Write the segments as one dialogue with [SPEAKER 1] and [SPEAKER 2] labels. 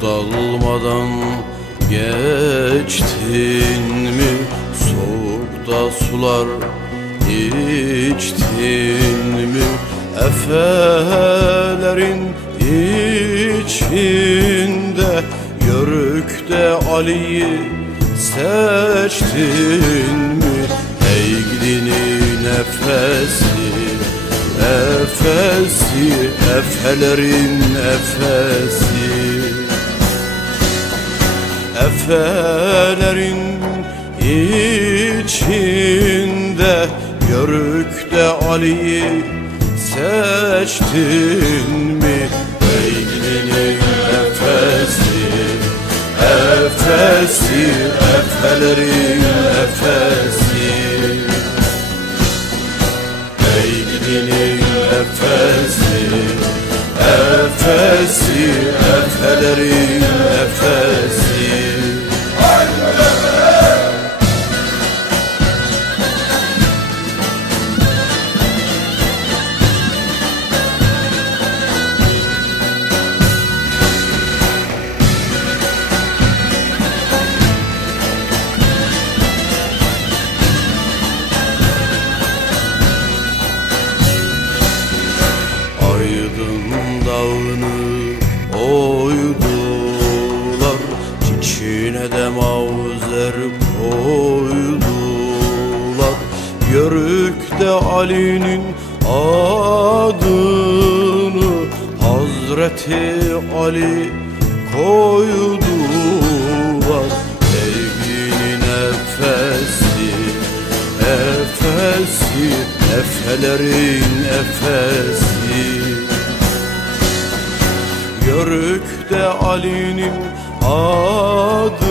[SPEAKER 1] sormadan geçtin mi? Soğukta sular içtin mi? Efelerin içinde Yörükte Ali'yi seçtin mi? Ey gidini nefesi Efesi, efelerin efesi Efelerin içinde Yörükte Ali'yi seçtin mi? Beyninin efesi Efesi, efelerin efesi Beyninin efesi Efesi, efelerin efesi Çiçine de mavzer koydular. Yörükte Ali'nin adını Hazreti Ali koydular. Sevginin nefesi Efesi, efelerin efesi. Yörükte Ali'nin adını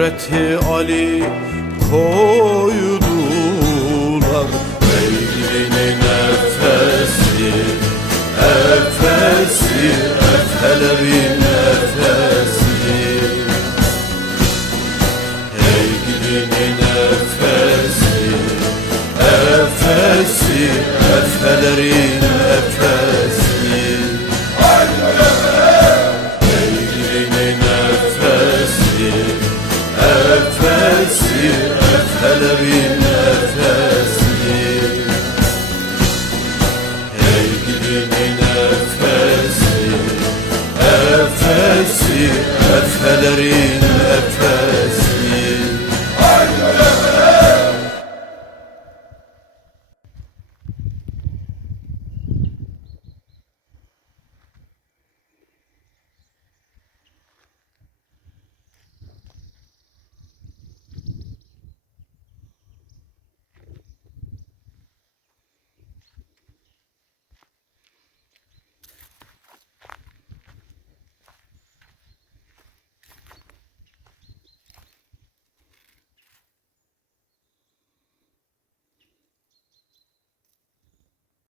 [SPEAKER 1] Hazreti Ali koydular. Beyninin efesi Efesi, efelerin efesi Ey gidinin efesi Efesi, efelerin efelerin efesi Ey gidinin efesi Efesi, efelerin